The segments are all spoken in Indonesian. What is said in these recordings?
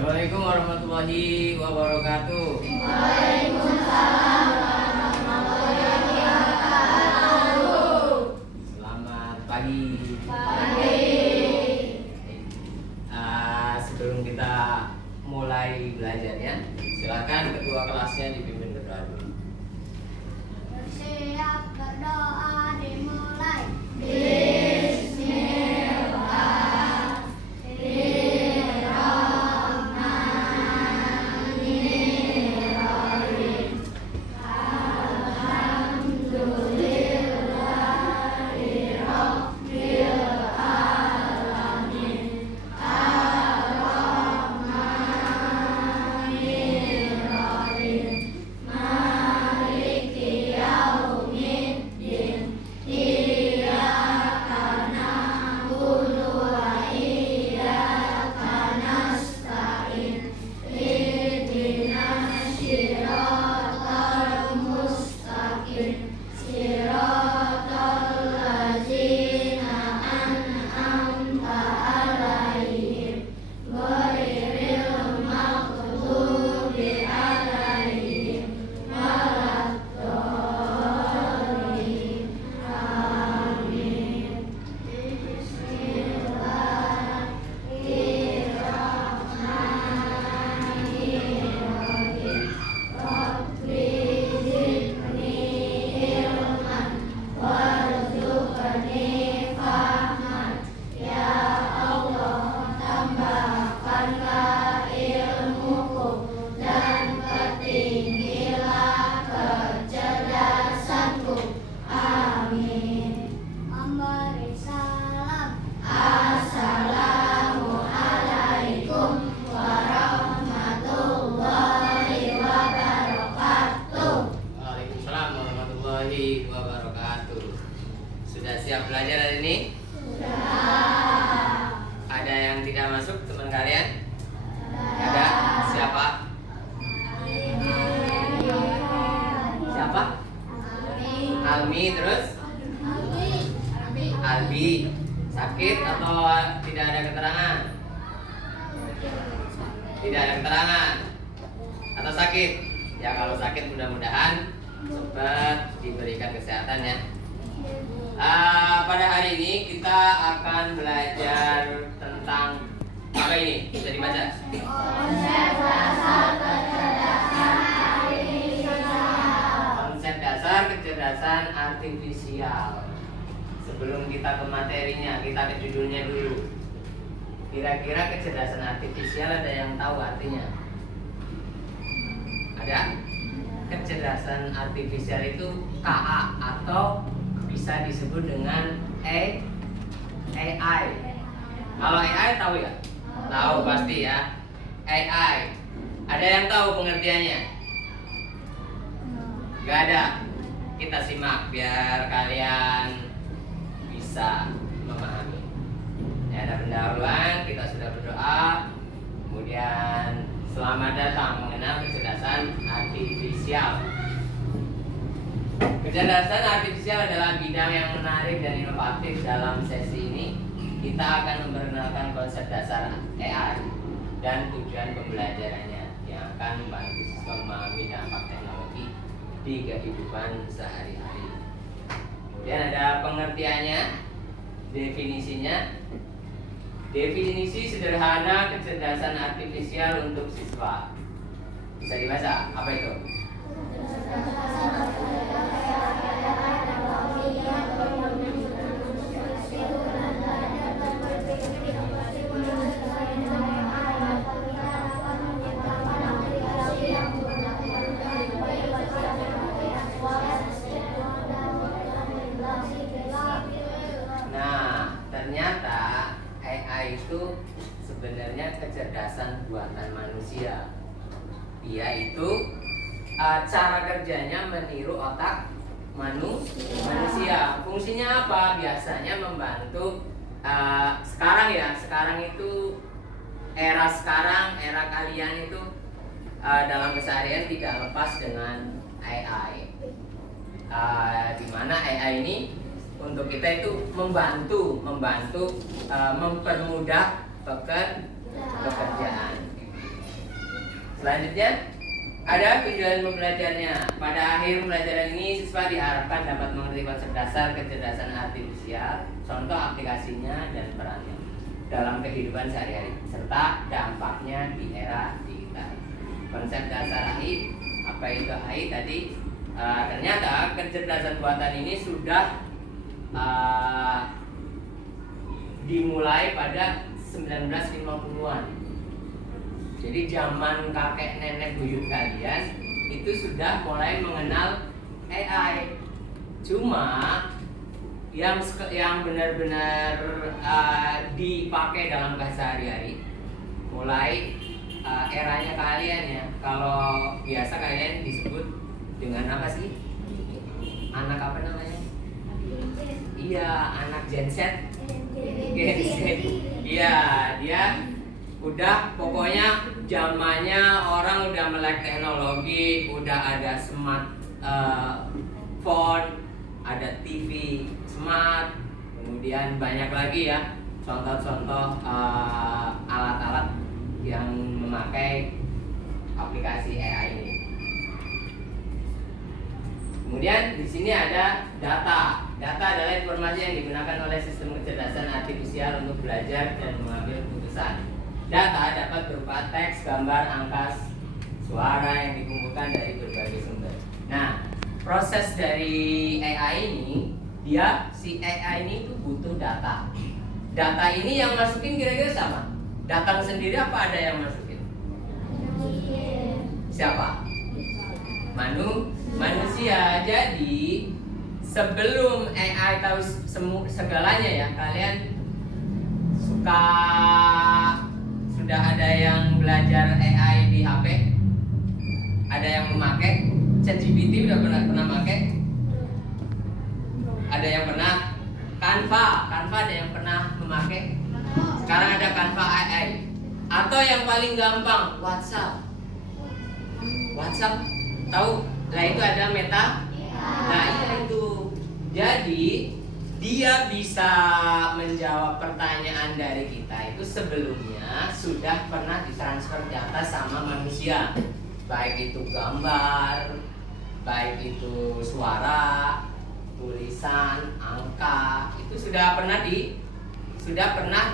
Assalamualaikum warahmatullahi wabarakatuh. Waalaikumsalam warahmatullahi wabarakatuh. Selamat pagi. Sebelum kita mulai belajarnya, silakan ketua kelasnya dipimpin berdoa dulu. Bersiap berdoa dimulai. Bismillahirrahmanirrahim. Alhamdulillahirabbil alamin. Ar-Rahmanirrahim. Maliki yaumiddin. Iyyaka na'budu wa iyyaka nasta'in. Ihdinas siratal mustaqim. Siratal ladzina an'amta 'alaihim ghairil maghdubi 'alaihim waladdallin. Amin. Bismillahirrahmanirrahim. Rabbi zidni ilman warzuqni fahman. Ya Allah, tambahkanlah ilmuku dan pertinggilah kecerdasanku. Amin. Memberi salam. Assalamualaikum warahmatullahi wabarakatuh. Waalaikumsalam warahmatullahi wabarakatuh. Sudah siap belajar hari ini? Sudah. Ada yang tidak masuk teman kalian? Ada? Siapa? Siapa? Almi, terus? Albi. Sakit atau tidak ada keterangan? Tidak ada keterangan atau sakit? Ya kalau sakit mudah-mudahan cepat diberikan kesehatan ya. Pada hari ini kita akan belajar tentang apa ini? Bisa dibaca? Konsep dasar kecerdasan artifisial. Konsep dasar kecerdasan artifisial. Sebelum kita ke materinya, kita ke judulnya dulu. Kira-kira kecerdasan artifisial ada yang tahu artinya? Ada? Kecerdasan artifisial itu KA atau bisa disebut dengan AI. Kalau AI tahu ya? Tahu pasti ya. AI. Ada yang tahu pengertiannya? Gak ada. Kita simak biar kalian bisa memahami. Ya, ada pendahuluan, kita sudah berdoa. Kemudian selamat datang mengenal kecerdasan artifisial. Kecerdasan artifisial adalah bidang yang menarik dan inovatif. Dalam sesi ini kita akan memperkenalkan konsep dasar AI dan tujuan pembelajarannya yang akan membantu siswa memahami dampak teknologi di kehidupan sehari-hari. Kemudian ada pengertiannya, definisinya. Definisi sederhana kecerdasan artifisial untuk siswa. Bisa dibaca, apa itu? Nah, ternyata AI itu sebenarnya kecerdasan buatan manusia. Yaitu cara kerjanya meniru otak manusia. Fungsinya apa? Biasanya membantu sekarang itu era kalian itu dalam keseharian tidak lepas dengan AI. Di mana AI ini untuk kita itu mempermudah pekerjaan. Selanjutnya ada tujuan pembelajarnya. Pada akhir pembelajaran ini siswa diharapkan dapat mengerti konsep dasar kecerdasan artifisial, contoh aplikasinya dan perannya dalam kehidupan sehari-hari serta dampaknya di era digital. Konsep dasar AI, apa itu AI tadi? Ternyata kecerdasan buatan ini sudah dimulai pada 1950-an. Jadi zaman kakek nenek buyut kalian itu sudah mulai mengenal AI. Cuma yang benar-benar dipakai dalam kesehari-hari mulai eranya kalian ya. Kalau biasa kalian disebut dengan apa sih? Anak apa namanya? Iya, anak Gen Z. Gen Z. Iya, dia udah pokoknya zamannya orang udah melek teknologi, udah ada phone, ada TV smart, kemudian banyak lagi ya contoh-contoh alat-alat yang memakai aplikasi AI ini. Kemudian di sini ada data. Data adalah informasi yang digunakan oleh sistem kecerdasan artifisial untuk belajar dan mengambil keputusan. Data dapat berupa teks, gambar, angka, suara yang dikumpulkan dari berbagai sumber. Nah, proses dari AI ini, si AI ini itu butuh data. Data ini yang masukin kira-kira sama? Datang sendiri apa ada yang masukin? Siapa? Manusia. Jadi sebelum AI tahu segalanya ya, kalian sudah ada yang belajar AI di HP? Ada yang memakai? ChatGPT udah pernah pakai? Ada yang pernah? Canva ada yang pernah memakai? Sekarang ada Canva AI. Atau yang paling gampang, WhatsApp tahu? Nah itu ada Meta. Nah itu. Jadi dia bisa menjawab pertanyaan dari kita itu sebelumnya sudah pernah ditransfer data sama manusia, baik itu gambar, baik itu suara, tulisan, angka, itu sudah pernah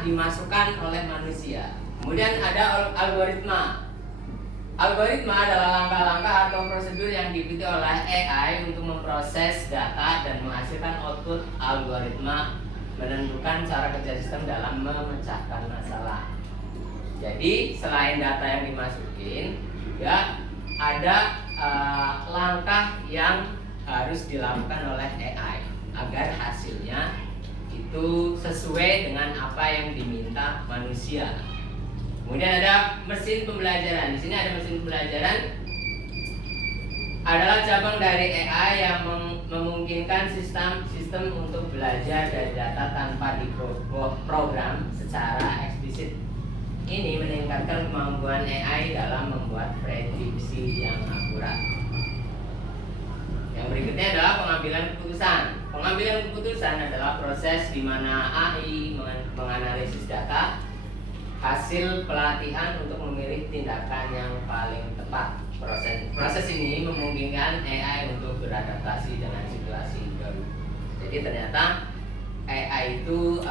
dimasukkan oleh manusia. Kemudian ada algoritma. Algoritma adalah langkah-langkah atau prosedur yang diikuti oleh AI untuk memproses data dan menghasilkan output. Algoritma menentukan cara kerja sistem dalam memecahkan masalah. Jadi selain data yang dimasukin, juga ada langkah yang harus dilakukan oleh AI agar hasilnya itu sesuai dengan apa yang diminta manusia. Kemudian ada mesin pembelajaran. Di sini ada mesin pembelajaran adalah cabang dari AI yang memungkinkan sistem untuk belajar dari data tanpa diprogram secara eksplisit. Ini meningkatkan kemampuan AI dalam membuat prediksi yang akurat. Yang berikutnya adalah pengambilan keputusan. Pengambilan keputusan adalah proses di mana AI menganalisis data hasil pelatihan untuk memilih tindakan yang paling tepat. Proses ini memungkinkan AI untuk beradaptasi dengan situasi baru. Jadi ternyata AI itu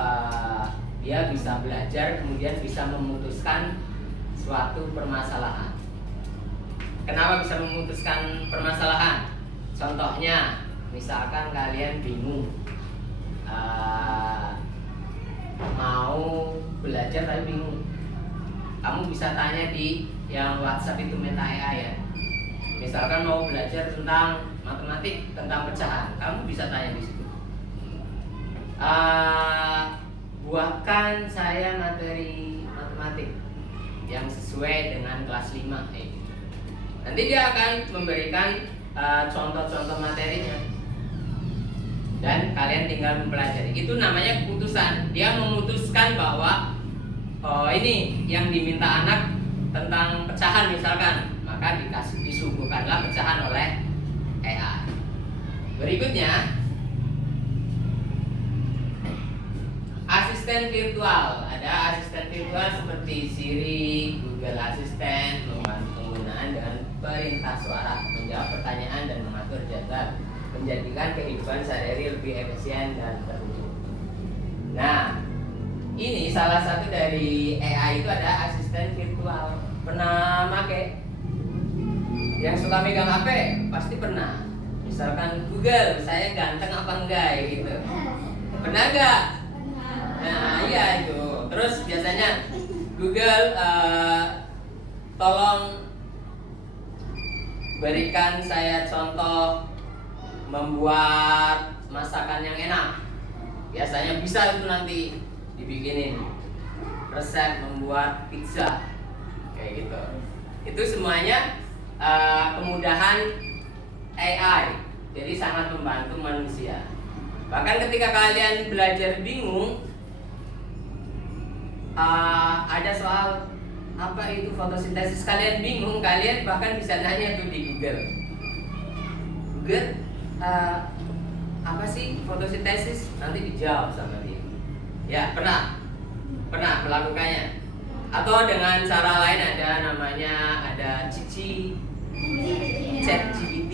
dia bisa belajar, kemudian bisa memutuskan suatu permasalahan. Kenapa bisa memutuskan permasalahan? Contohnya, misalkan kalian bingung mau belajar tapi bingung, kamu bisa tanya di yang WhatsApp itu Meta AI ya. Misalkan mau belajar tentang matematik, tentang pecahan, kamu bisa tanya di situ. Buatkan saya materi matematik yang sesuai dengan kelas 5 kayak gitu. Nanti dia akan memberikan contoh-contoh materinya dan kalian tinggal mempelajari. Itu namanya keputusan. Dia memutuskan bahwa ini yang diminta anak tentang pecahan misalkan, maka disuguhkanlah pecahan oleh AI. Berikutnya, asisten virtual. Ada asisten virtual seperti Siri, Google Assistant, membantu mengolah suara, menjawab pertanyaan dan mengatur jadwal, menjadikan kehidupan sehari-hari lebih efisien dan terhubung. Nah, ini salah satu dari AI itu ada asisten virtual. Pernah make? Yang suka megang HP pasti pernah. Misalkan Google, saya ganteng apa enggak gitu. Pernah enggak? Nah, iya itu. Terus biasanya Google tolong berikan saya contoh membuat masakan yang enak. Biasanya bisa itu nanti dibikinin resep membuat pizza kayak gitu. Itu semuanya kemudahan AI. Jadi sangat membantu manusia. Bahkan ketika kalian belajar bingung, ada soal apa itu fotosintesis, kalian bingung, kalian bahkan bisa nanya tuh di Google. Google, apa sih fotosintesis? Nanti dijawab sama dia. Ya, pernah melakukannya. Atau dengan cara lain ada Cici, ChatGPT.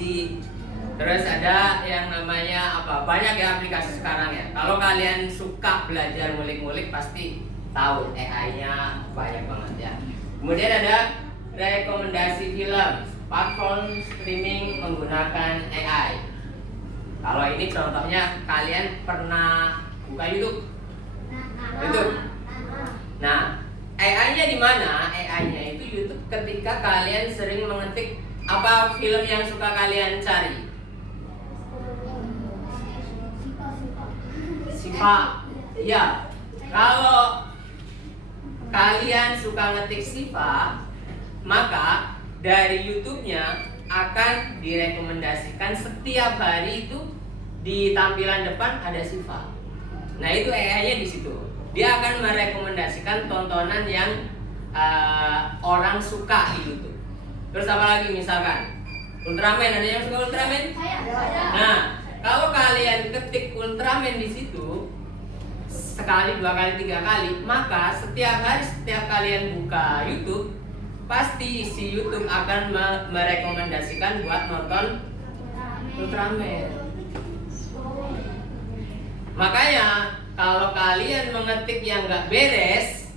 Terus ada yang namanya apa? Banyak ya aplikasi sekarang ya. Kalau kalian suka belajar ngulik-ngulik pasti tahu AI-nya banyak banget ya. Kemudian ada rekomendasi film, platform streaming menggunakan AI. Kalau ini contohnya kalian pernah buka YouTube? YouTube. Nah, AI-nya di mana? AI-nya itu YouTube ketika kalian sering mengetik apa film yang suka kalian cari. Sifa. Ya. Kalau kalian suka ngetik Sifa, maka dari YouTube-nya akan direkomendasikan setiap hari itu di tampilan depan ada Sifa. Nah, itu AI-nya di situ. Dia akan merekomendasikan tontonan yang orang suka di YouTube. Terus apa lagi misalkan Ultraman, ada yang suka Ultraman? Saya. Nah, kalau kalian ketik Ultraman di situ sekali, 2 kali, 3 kali, maka setiap hari setiap kalian buka YouTube, pasti si YouTube akan merekomendasikan buat nonton Ultraman. Makanya kalau kalian mengetik yang nggak beres,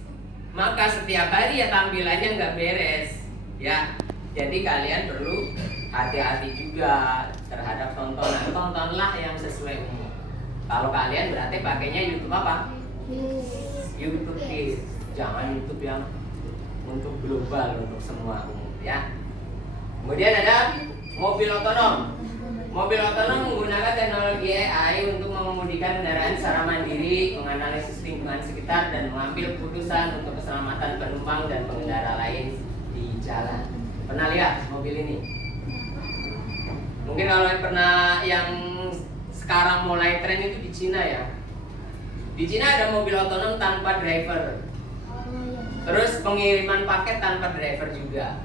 maka setiap hari ya tampilannya nggak beres, ya. Jadi kalian perlu hati-hati juga terhadap tontonan. Tontonlah yang sesuai umur. Kalau kalian berarti pakainya YouTube apa? YouTube Kids. Jangan YouTube yang untuk global, untuk semua umum ya. Kemudian ada mobil otonom. Mobil otonom menggunakan teknologi AI untuk mengemudikan kendaraan secara mandiri, menganalisis lingkungan sekitar dan mengambil keputusan untuk keselamatan penumpang dan pengendara lain di jalan. Pernah lihat mobil ini? Mungkin kalau yang sekarang mulai tren itu di Cina ya. Di Cina ada mobil otonom tanpa driver. Terus pengiriman paket tanpa driver juga.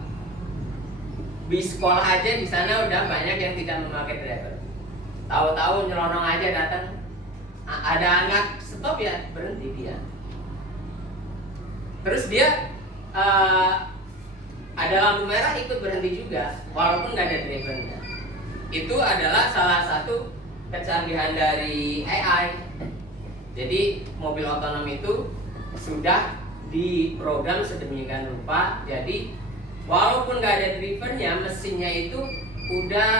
Di sekolah aja di sana udah banyak yang tidak memakai driver. Tahu-tahu nyelonong aja datang. Ada anak stop ya, berhenti dia. Terus dia ada lampu merah ikut berhenti juga, walaupun nggak ada drivernya. Itu adalah salah satu kecanggihan dari AI. Jadi mobil otonom itu sudah diprogram sedemikian rupa, jadi walaupun nggak ada drivernya, mesinnya itu udah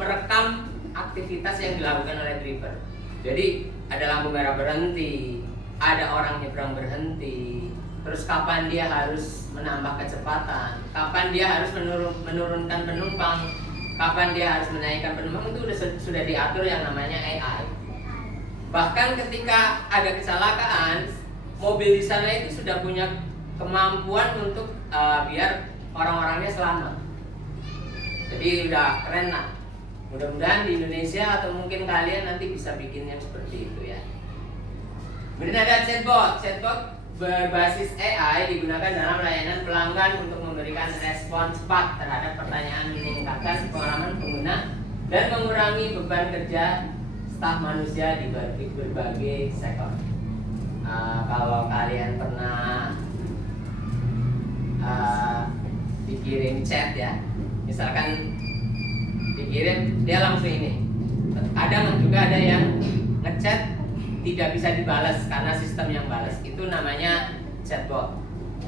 merekam aktivitas yang dilakukan oleh driver. Jadi ada lampu merah berhenti, ada orang nyebrang berhenti, terus kapan dia harus menambah kecepatan, kapan dia harus menurunkan penumpang, kapan dia harus menaikkan penumpang, itu sudah diatur yang namanya AI. Bahkan ketika ada kecelakaan, mobil di sana itu sudah punya kemampuan untuk biar orang-orangnya selamat. Jadi udah keren lah. Mudah-mudahan di Indonesia atau mungkin kalian nanti bisa bikin yang seperti itu ya. Kemudian ada chatbot. Chatbot berbasis AI digunakan dalam layanan pelanggan untuk memberikan respon cepat terhadap pertanyaan, meningkatkan pengalaman pengguna dan mengurangi beban kerja staf manusia di berbagai sektor. Kalau kalian pernah dikirim chat ya, Misalkan dikirim, dia langsung ini. Kadang juga ada yang ngechat tidak bisa dibalas karena sistem yang balas. Itu namanya chatbot.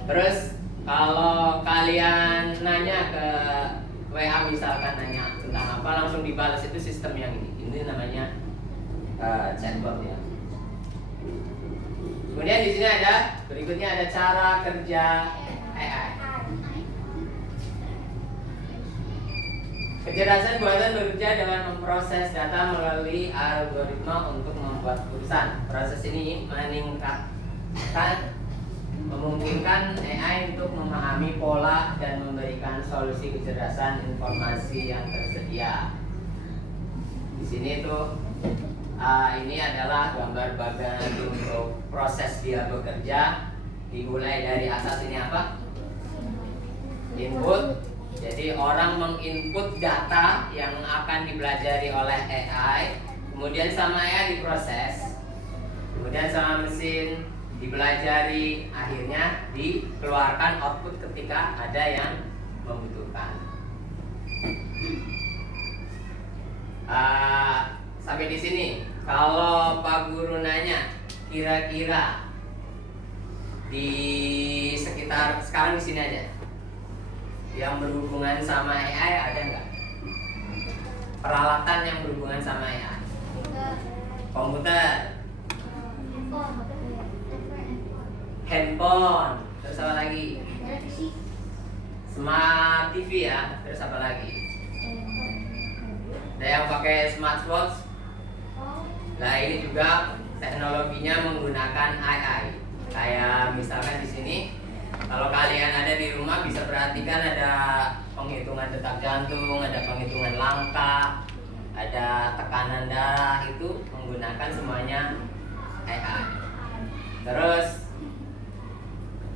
Terus kalau kalian nanya ke WA misalkan nanya tentang apa langsung dibalas, itu sistem yang ini. Ini namanya chatbot ya. Kemudian di sini ada berikutnya ada cara kerja AI. Kecerdasan buatan bekerja dengan memproses data melalui algoritma untuk membuat urusan. Proses ini memungkinkan AI untuk memahami pola dan memberikan solusi kecerdasan informasi yang tersedia. Di sini tuh ini adalah gambar bagian untuk proses dia bekerja. Dimulai dari atas ini apa? Input. Jadi orang menginput data yang akan dipelajari oleh AI, kemudian sama AI diproses, kemudian sama mesin dipelajari, akhirnya dikeluarkan output ketika ada yang membutuhkan. Sampai di sini. Kalau Pak Guru nanya, kira-kira di sekitar sekarang di sini aja yang berhubungan sama AI ada nggak? Peralatan yang berhubungan sama AI? Komputer, handphone, terus apa lagi? Smart TV ya, terus apa lagi? Ada yang pakai smartwatch? Nah ini juga teknologinya menggunakan AI. Kayak misalkan di sini. Kalau kalian ada di rumah bisa perhatikan ada penghitungan detak jantung, ada penghitungan langkah, ada tekanan darah, itu menggunakan semuanya AI. Terus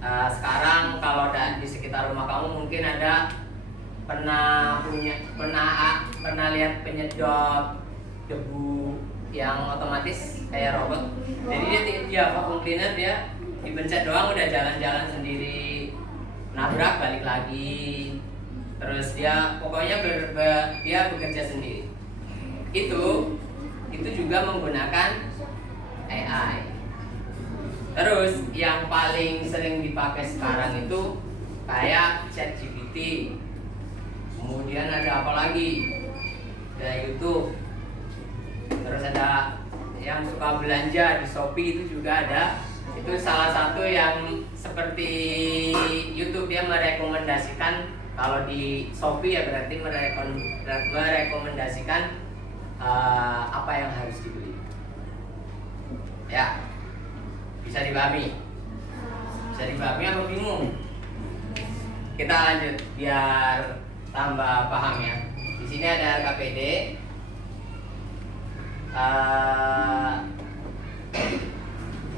sekarang kalau di sekitar rumah kamu mungkin ada pernah lihat penyedot debu yang otomatis kayak robot. Jadi dia vacuum cleaner, dia dipencet doang udah jalan-jalan sendiri, nabrak balik lagi, terus dia pokoknya dia bekerja sendiri. Itu juga menggunakan AI. Terus yang paling sering dipakai sekarang itu kayak ChatGPT. Kemudian ada apa lagi? Ada YouTube. Terus ada yang suka belanja di Shopee, itu juga ada. Itu salah satu yang seperti YouTube, dia merekomendasikan. Kalau di Shopee ya berarti merekomendasikan apa yang harus dibeli. Ya, bisa dipahami? Bisa dipahami atau bingung? Kita lanjut biar tambah paham ya. Di sini ada RKPD.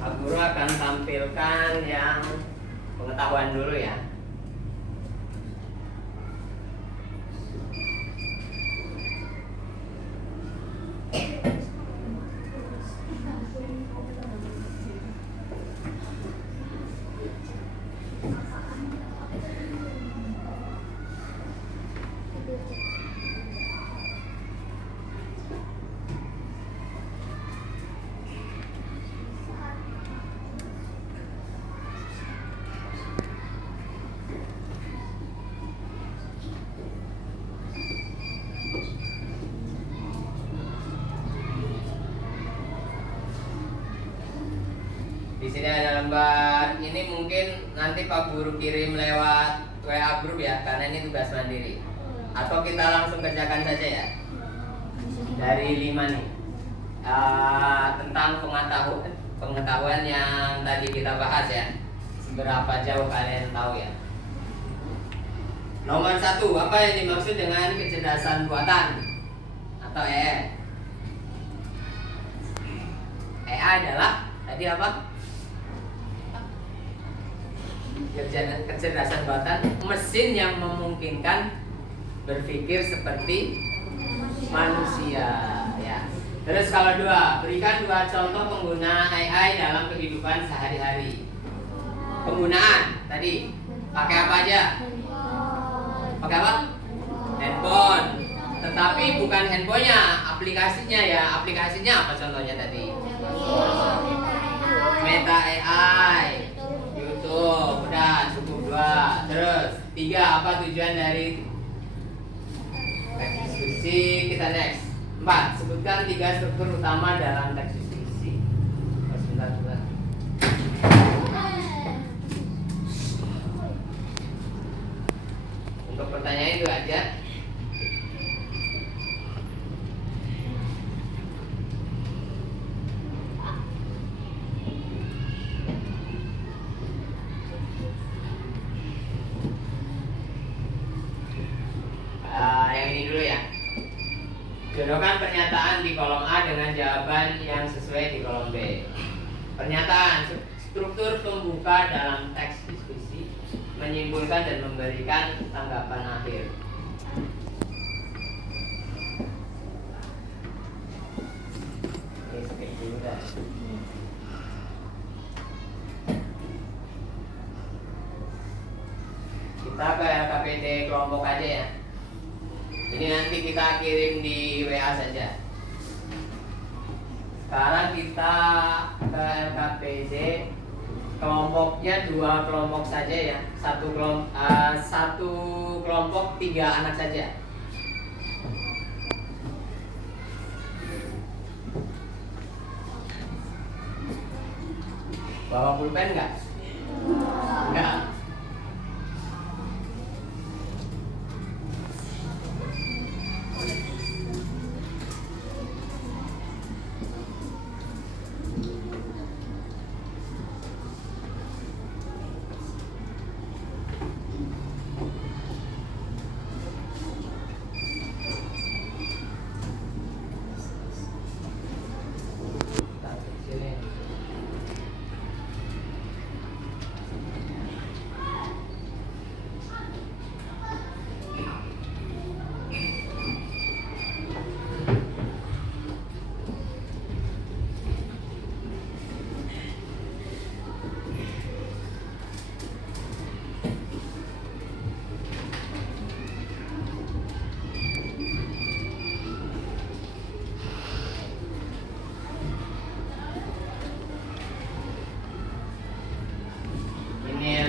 Pak Guru akan tampilkan yang pengetahuan dulu ya. Di sini ada lembar ini, mungkin nanti Pak Guru kirim lewat WA grup ya, karena ini tugas mandiri. Atau kita langsung kerjakan saja ya. Dari 5 nih. Tentang pengetahuan yang tadi kita bahas ya. Seberapa jauh kalian tahu ya. Nomor 1, apa yang dimaksud dengan kecerdasan buatan atau AI? AI adalah tadi apa? Kecerdasan buatan, mesin yang memungkinkan berpikir seperti manusia ya. Terus kalau 2, berikan 2 contoh pengguna AI dalam kehidupan sehari-hari. Penggunaan tadi pakai apa aja? Pakai apa? Handphone. Tetapi bukan handphonenya, aplikasinya ya. Aplikasinya apa contohnya tadi? Meta AI, YouTube, udah cukup 2. Terus 3, apa tujuan dari teks diskusi? Kita next. 4, sebutkan 3 struktur utama dalam teks diskusi. Sebentar. Untuk pertanyaan itu aja. Yang ini dulu ya. Jodohkan pernyataan di kolom A dengan jawaban yang sesuai di kolom B. Pernyataan, struktur pembuka dalam teks diskusi, menyimpulkan dan memberikan tanggapan akhir. Oke, skip dulu dah. Kita ke LKPD kelompok aja ya. Ini nanti kita kirim di WA saja. Sekarang kita ke LKPD, kelompoknya 2 kelompok saja ya. Satu kelompok 3 anak saja. Bawa pulpen nggak? Nggak.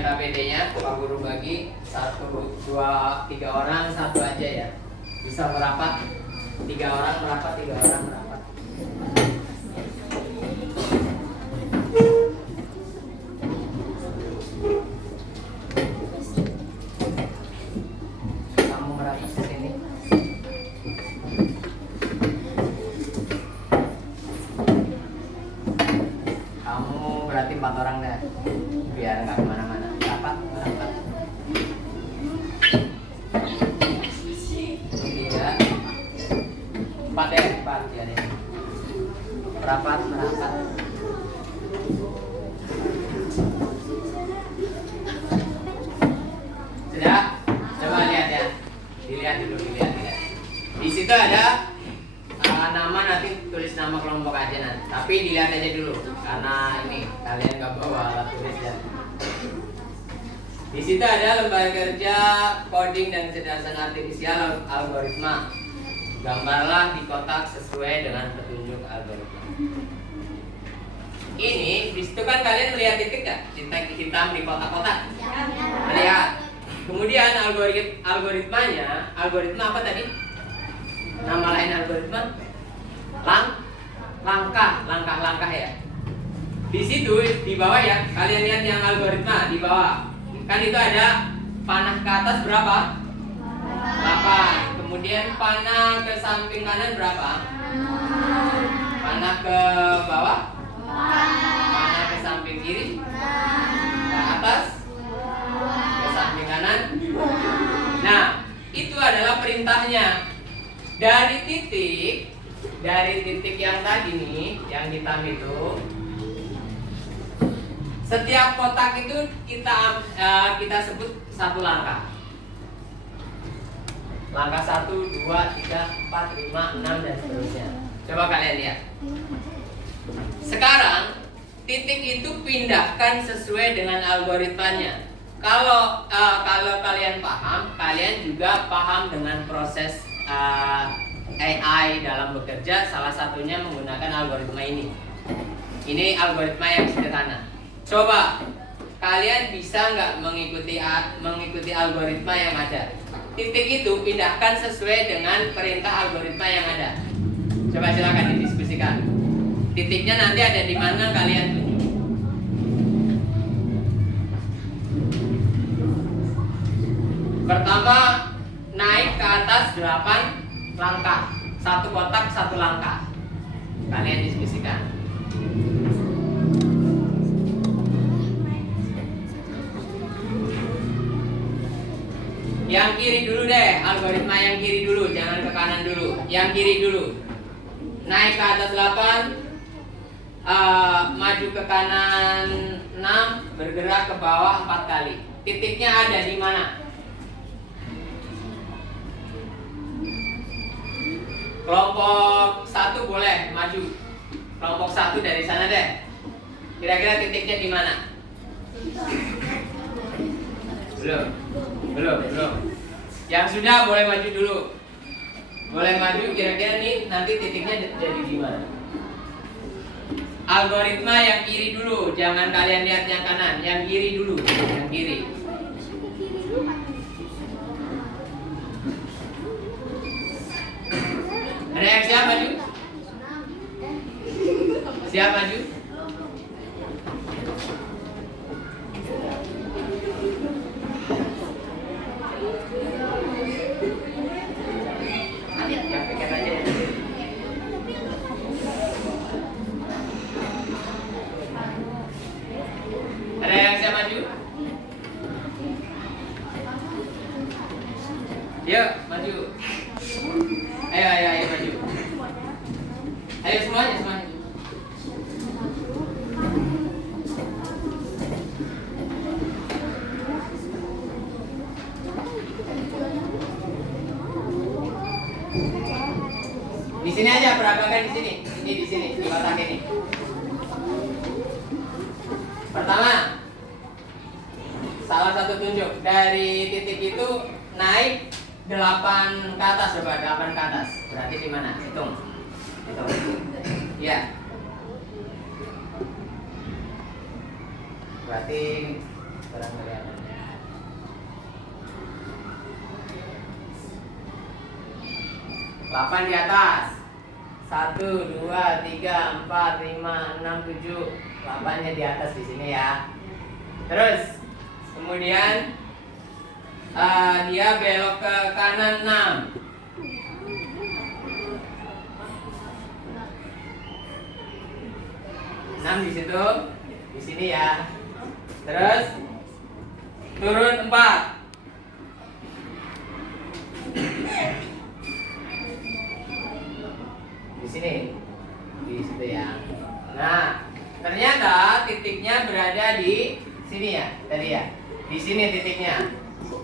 KPD-nya Pak Guru bagi 1, 2, 3 orang, 1 aja ya. Bisa merapat 3 orang merapat, 3 orang merapat. Kamu merapat ke sini. Kamu berarti 4 orang dah. Biar nggak kemana-mana. Merapat. 3, 4 ya, 4 ya deh. Merapat. Sudah? Coba lihat ya. Dilihat dulu. Di situ ada nama, nanti tulis nama kelompok aja nanti. Tapi dilihat aja dulu karena ini kalian nggak bawa alat tulis ya. Di situ ada lembaga kerja coding dan kecerdasan artifisial algoritma. Gambarlah di kotak sesuai dengan petunjuk algoritma. Ini di situ kan kalian melihat titik nggak? Titik hitam di kotak-kotak. Melihat. Kemudian algoritmanya, algoritma apa tadi? Nama lain algoritma? Langkah ya. Di situ di bawah ya, kalian lihat yang algoritma di bawah. Kan itu ada panah ke atas berapa? 8. Kemudian panah ke samping kanan berapa? Panah ke bawah? Panah ke samping kiri? Ke atas? Ke samping kanan? Nah, itu adalah perintahnya. Dari titik yang tadi nih, yang hitam itu, setiap kotak itu kita sebut satu langkah. Langkah 1, 2, 3, 4, 5, 6 dan seterusnya. Coba kalian lihat. Sekarang titik itu pindahkan sesuai dengan algoritmanya. kalau kalian paham, kalian juga paham dengan proses AI dalam bekerja. Salah satunya menggunakan algoritma ini. Ini algoritma yang sederhana. Coba kalian bisa nggak mengikuti algoritma yang ada? Titik itu pindahkan sesuai dengan perintah algoritma yang ada. Coba silakan didiskusikan. Titiknya nanti ada di mana kalian tunjuk. Pertama, naik ke atas 8 langkah. Satu kotak, satu langkah. Kalian diskusikan. Yang kiri dulu deh, algoritma yang kiri dulu, jangan ke kanan dulu. Yang kiri dulu. Naik ke atas 8, maju ke kanan 6, bergerak ke bawah 4 kali. Titiknya ada di mana? Kelompok 1 boleh maju. Kelompok 1 dari sana deh. Kira-kira titiknya di mana? Belum. Yang sudah boleh maju dulu. Boleh maju, kira-kira nih nanti titiknya jadi di mana? Algoritma yang kiri dulu, jangan kalian lihat yang kanan, yang kiri dulu, yang kiri. Ada yang siap maju? Siap maju? Ada yang siap maju? Yuk, maju. Ayo maju. Ayo semuanya. Di sini aja, peragakan di sini. Di sini, di kotak ini. Pertama, salah satu tunjuk dari titik itu naik 8 ke atas, coba 8 ke atas. Berarti di mana? Hitung. Ya. Berarti kurang kelihatan. 8 di atas. 1, 2, 3, 4, 5, 6, 7. 8-nya di atas di sini ya. Terus kemudian dia belok ke kanan 6. 6 di situ, di sini ya. Terus turun 4. Di sini, di situ ya. Nah, ternyata titiknya berada di sini ya, tadi ya. Di sini titiknya.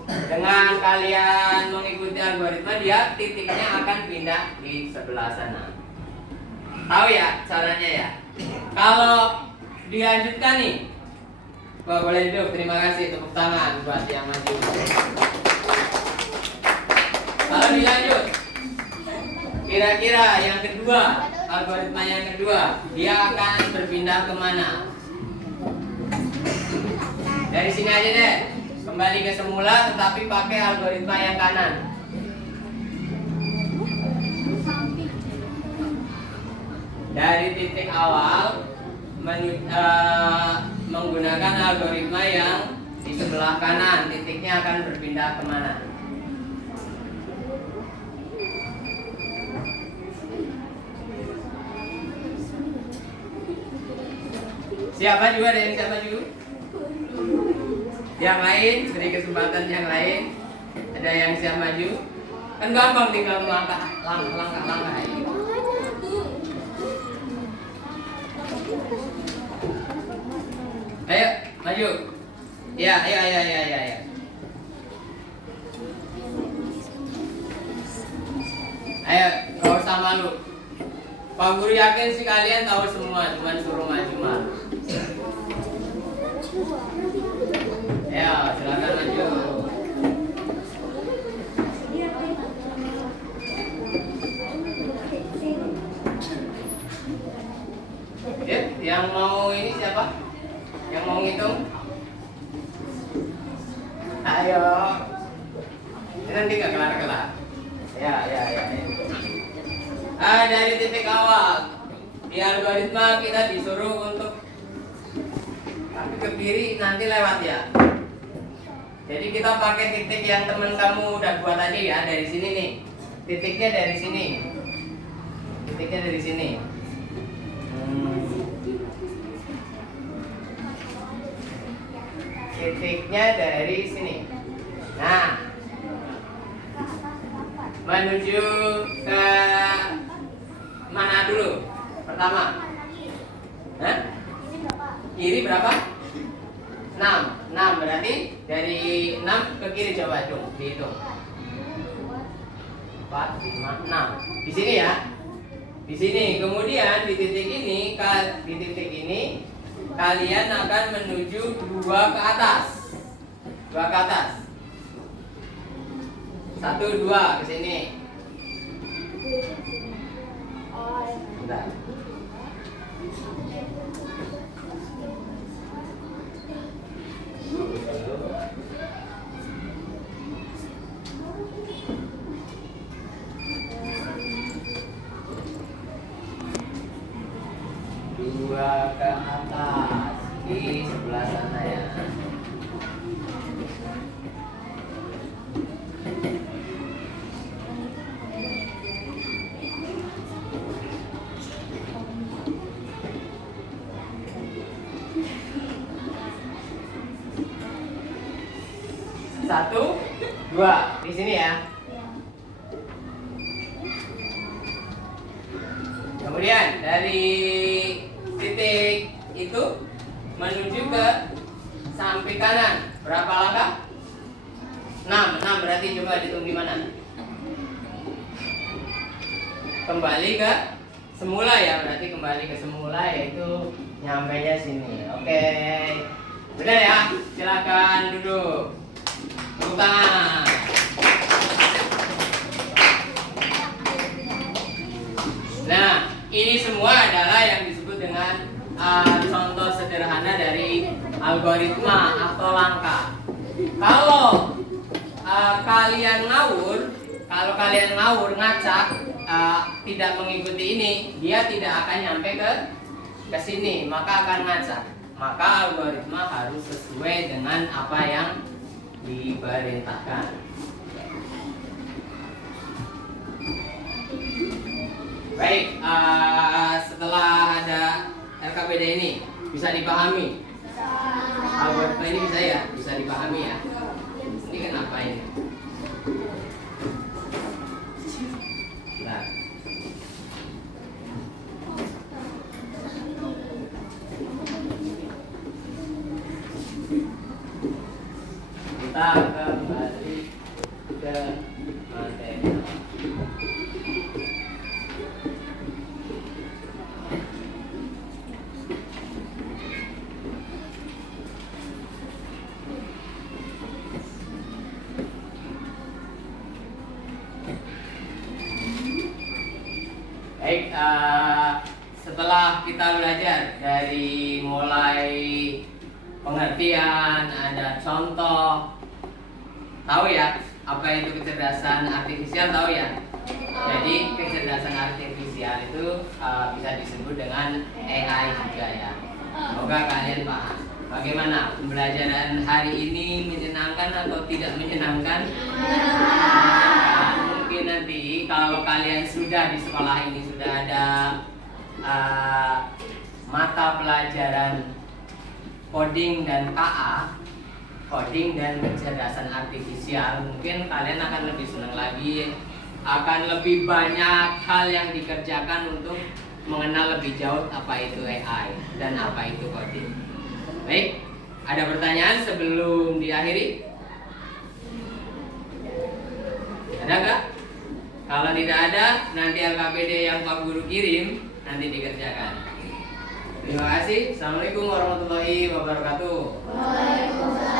Dengan kalian mengikuti algoritma, dia titiknya akan pindah di sebelah sana. Tahu ya caranya ya? Kalau dilanjutkan nih, boleh duduk. Terima kasih, tepuk tangan buat yang maju. Kalau dilanjut, kira-kira yang kedua, algoritma yang kedua, dia akan berpindah kemana? Dari sini aja deh, kembali ke semula, tetapi pakai algoritma yang kanan. Dari titik awal menggunakan algoritma yang di sebelah kanan, titiknya akan berpindah kemana? Siapa juga, ada yang siapa juga? Yang lain, beri kesempatan yang lain. Ada yang siap maju? Kan gampang, tinggal melangkah ini. Ayo, maju. Ya. Ayo, gak usah malu. Pak Guru yakin sih kalian tahu semua, cuma suruh maju malu. Ya, silakan. Ayo. Ini nanti nggak kelar-kelar. Ya. Dari titik awal di algoritma kita disuruh untuk tapi ke kiri nanti lewat ya. Jadi kita pakai titik yang teman kamu udah buat tadi ya, dari sini nih. Titiknya dari sini. Titiknya dari sini. Titiknya dari sini. Nah, menuju ke mana dulu? Pertama. Hah? Kiri berapa? 6 berarti dari 6 ke kiri coba dong dihitung. 4, 5, 6. Di sini ya. Di sini. Kemudian di titik ini kalian akan menuju 2 ke atas. 2 ke atas. 1, 2 ke sini. Bentar. Dua ke atas di sebelah sana ya. Satu, dua di sini ya. Kemudian dari titik itu menuju ke samping kanan berapa langkah? 6 berarti coba dihitung di mana? Kembali ke semula ya, berarti kembali ke semula yaitu nyampainya sini. Oke. Benar ya? Silakan duduk. Tepuk tangan. Nah, ini semua adalah yang disebut dengan contoh sederhana dari algoritma atau langkah. Kalau kalian ngawur, ngacak, tidak mengikuti ini, dia tidak akan nyampe ke sini, maka akan ngacak. Maka algoritma harus sesuai dengan apa yang diperintahkan. Baik, setelah ada LKPD ini bisa dipahami. Algoritma ini bisa dipahami ya. Ini kenapa ini? Nah. Kita kembali ke materi. Baik, setelah kita belajar dari mulai pengertian, ada contoh, tahu ya apa itu kecerdasan artifisial, tahu ya? Jadi kecerdasan artifisial itu bisa disebut dengan AI juga ya. Semoga kalian paham. Bagaimana pembelajaran hari ini, menyenangkan atau tidak menyenangkan? Mungkin nanti kalau kalian sudah di sekolah ini sudah ada mata pelajaran coding dan KA, coding dan kecerdasan artifisial, mungkin kalian akan lebih senang lagi, akan lebih banyak hal yang dikerjakan untuk mengenal lebih jauh apa itu AI dan apa itu coding. Baik, ada pertanyaan sebelum diakhiri? Ada nggak? Kalau tidak ada, nanti LKPD yang Pak Guru kirim nanti dikerjakan. Terima kasih. Assalamualaikum warahmatullahi wabarakatuh. Waalaikumsalam.